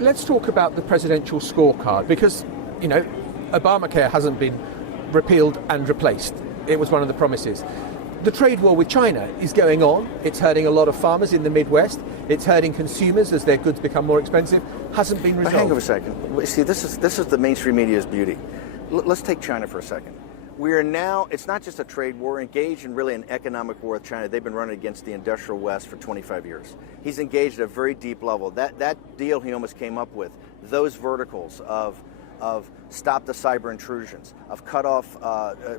Let's talk about the presidential scorecard, because, you know, Obamacare hasn't been repealed and replaced. It was one of the promises. The trade war with China is going on. It's hurting a lot of farmers in the Midwest. It's hurting consumers as their goods become more expensive. Hasn't been resolved. Hang on a second. See, this is the mainstream media's beauty. Let's take China for a second. We are now, it's not just a trade war, we're engaged in really an economic war with China. They've been running against the industrial West for 25 years. He's engaged at a very deep level. That deal he almost came up with, those verticals of stop the cyber intrusions, of cut off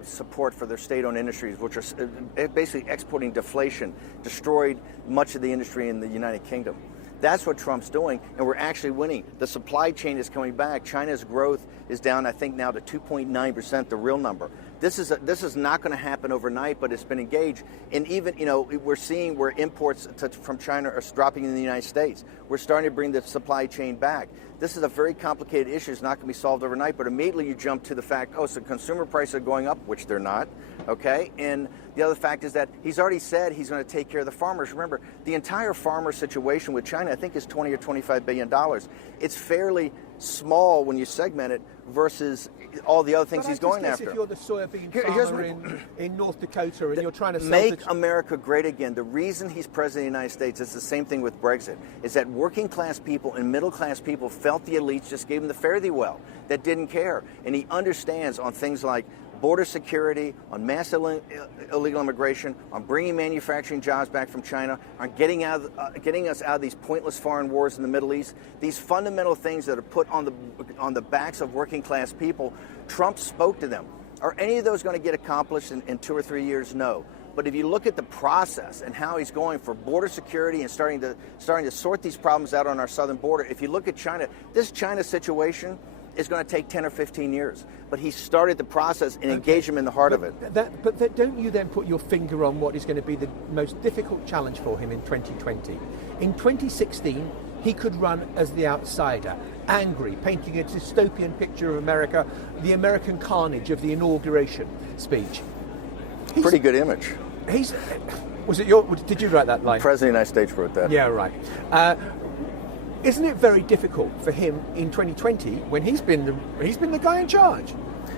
support for their state-owned industries, which are basically exporting deflation, destroyed much of the industry in the United Kingdom. That's what Trump's doing, and we're actually winning. The supply chain is coming back. China's growth is down, I think, now to 2.9%, the real number. This is not going to happen overnight, but it's been engaged. And even, you know, we're seeing where imports from China are dropping in the United States. We're starting to bring the supply chain back. This is a very complicated issue. It's not going to be solved overnight, but immediately you jump to the fact, oh, so consumer prices are going up, which they're not, okay? And the other fact is that he's already said he's going to take care of the farmers. Remember, the entire farmer situation with China, I think, is $20 or $25 billion. It's fairly small when you segment it versus all the other things he's going after. If you're the soybean farmer in North Dakota and you're trying to make America great again, the reason he's president of the United States, it's the same thing with Brexit, is that working class people and middle class people felt the elites just gave him the fare-thee-well, that didn't care. And he understands on things like border security, on mass illegal immigration, on bringing manufacturing jobs back from China, on getting us out of these pointless foreign wars in the Middle East. These fundamental things that are put on the backs of working class people. Trump spoke to them. Are any of those going to get accomplished in 2 or 3 years? No. But if you look at the process and how he's going for border security and starting to sort these problems out on our southern border, if you look at China, this China situation is going to take 10 or 15 years. But he started the process and engaged him in the heart of it. But don't you then put your finger on what is going to be the most difficult challenge for him in 2020? In 2016, he could run as the outsider, angry, painting a dystopian picture of America, the American carnage of the inauguration speech. Pretty good image. Did you write that line? The President of the United States wrote that. Yeah, right. Isn't it very difficult for him in 2020 when he's been the guy in charge?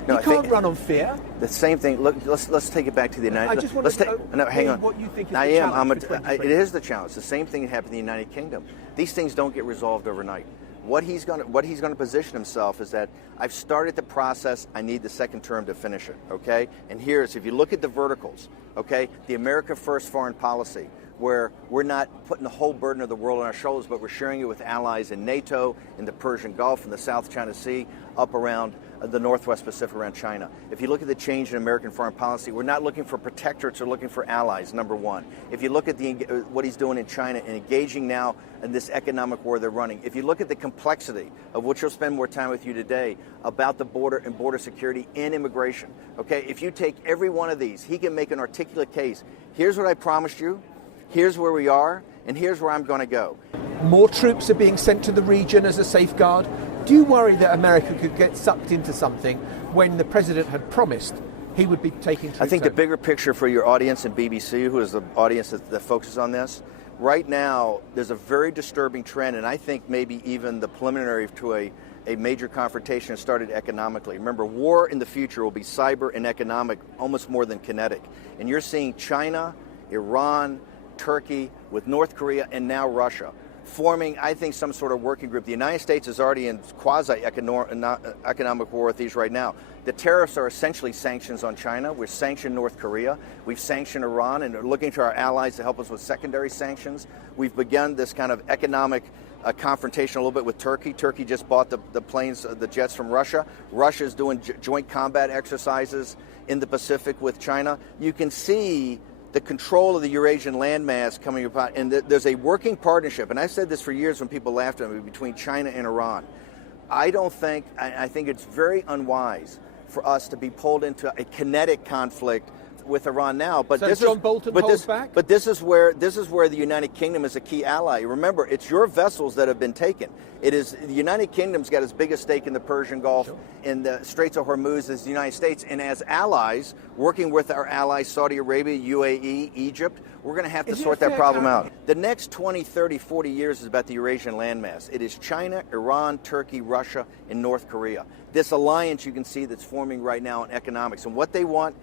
No, he can't run on fear. The same thing. Look, let's take it back to the United. I just want to know hang on. What you think is the challenge for 2020. It is the challenge. The same thing that happened in the United Kingdom. These things don't get resolved overnight. What he's going to position himself is that I've started the process. I need the second term to finish it. Okay. And here's, if you look at the verticals, okay, the America First foreign policy, where we're not putting the whole burden of the world on our shoulders, but we're sharing it with allies in NATO, in the Persian Gulf, in the South China Sea, up around the Northwest Pacific, around China. If you look at the change in American foreign policy, we're not looking for protectorates, we're looking for allies, number one. If you look at what he's doing in China and engaging now in this economic war they're running, if you look at the complexity of which we'll spend more time with you today about the border and border security and immigration, okay, if you take every one of these, he can make an articulate case. Here's what I promised you. Here's where we are, and here's where I'm going to go. More troops are being sent to the region as a safeguard. Do you worry that America could get sucked into something when the president had promised he would be taking troops I think out? The bigger picture for your audience in BBC, who is the audience that focuses on this, right now there's a very disturbing trend, and I think maybe even the preliminary to a major confrontation has started economically. Remember, war in the future will be cyber and economic, almost more than kinetic. And you're seeing China, Iran, Turkey, with North Korea, and now Russia, forming, I think, some sort of working group. The United States is already in quasi-economic war with these right now. The tariffs are essentially sanctions on China. We've sanctioned North Korea. We've sanctioned Iran, and are looking to our allies to help us with secondary sanctions. We've begun this kind of economic confrontation a little bit with Turkey. Turkey just bought the planes, the jets from Russia. Russia is doing joint combat exercises in the Pacific with China. You can see the control of the Eurasian landmass coming about, and there's a working partnership, and I've said this for years when people laughed at me, between China and Iran. I think it's very unwise for us to be pulled into a kinetic conflict with Iran now. But so this John is Bolton but holds this, back? But this is where the United Kingdom is a key ally. Remember, it's your vessels that have been taken. It is the United Kingdom's got its biggest stake in the Persian Gulf, sure, in the Straits of Hormuz as the United States, and as allies, working with our allies, Saudi Arabia, UAE, Egypt, we're going to have to sort that problem out. The next 20, 30, 40 years is about the Eurasian landmass. It is China, Iran, Turkey, Russia, and North Korea. This alliance you can see that's forming right now in economics. And what they want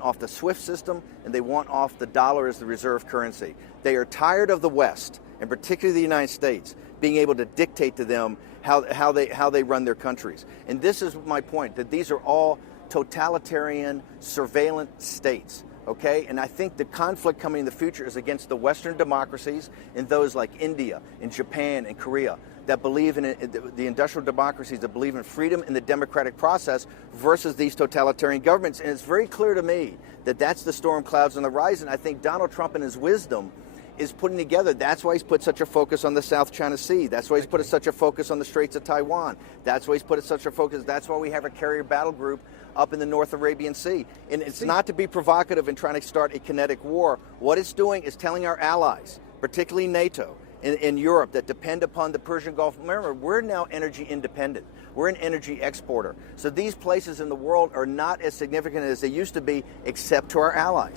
off the SWIFT system, and they want off the dollar as the reserve currency. They are tired of the West, and particularly the United States, being able to dictate to them how they run their countries. And this is my point, that these are all totalitarian, surveillance states. Okay, and I think the conflict coming in the future is against the Western democracies and those like India and Japan and Korea that believe in the industrial democracies that believe in freedom and the democratic process versus these totalitarian governments. And it's very clear to me that that's the storm clouds on the horizon. I think Donald Trump in his wisdom is putting together. That's why he's put such a focus on the South China Sea. That's why he's put such a focus on the Straits of Taiwan. That's why he's put such a focus. That's why we have a carrier battle group up in the North Arabian Sea. And it's not to be provocative and trying to start a kinetic war. What it's doing is telling our allies, particularly NATO, in Europe that depend upon the Persian Gulf. Remember, we're now energy independent. We're an energy exporter. So these places in the world are not as significant as they used to be, except to our allies.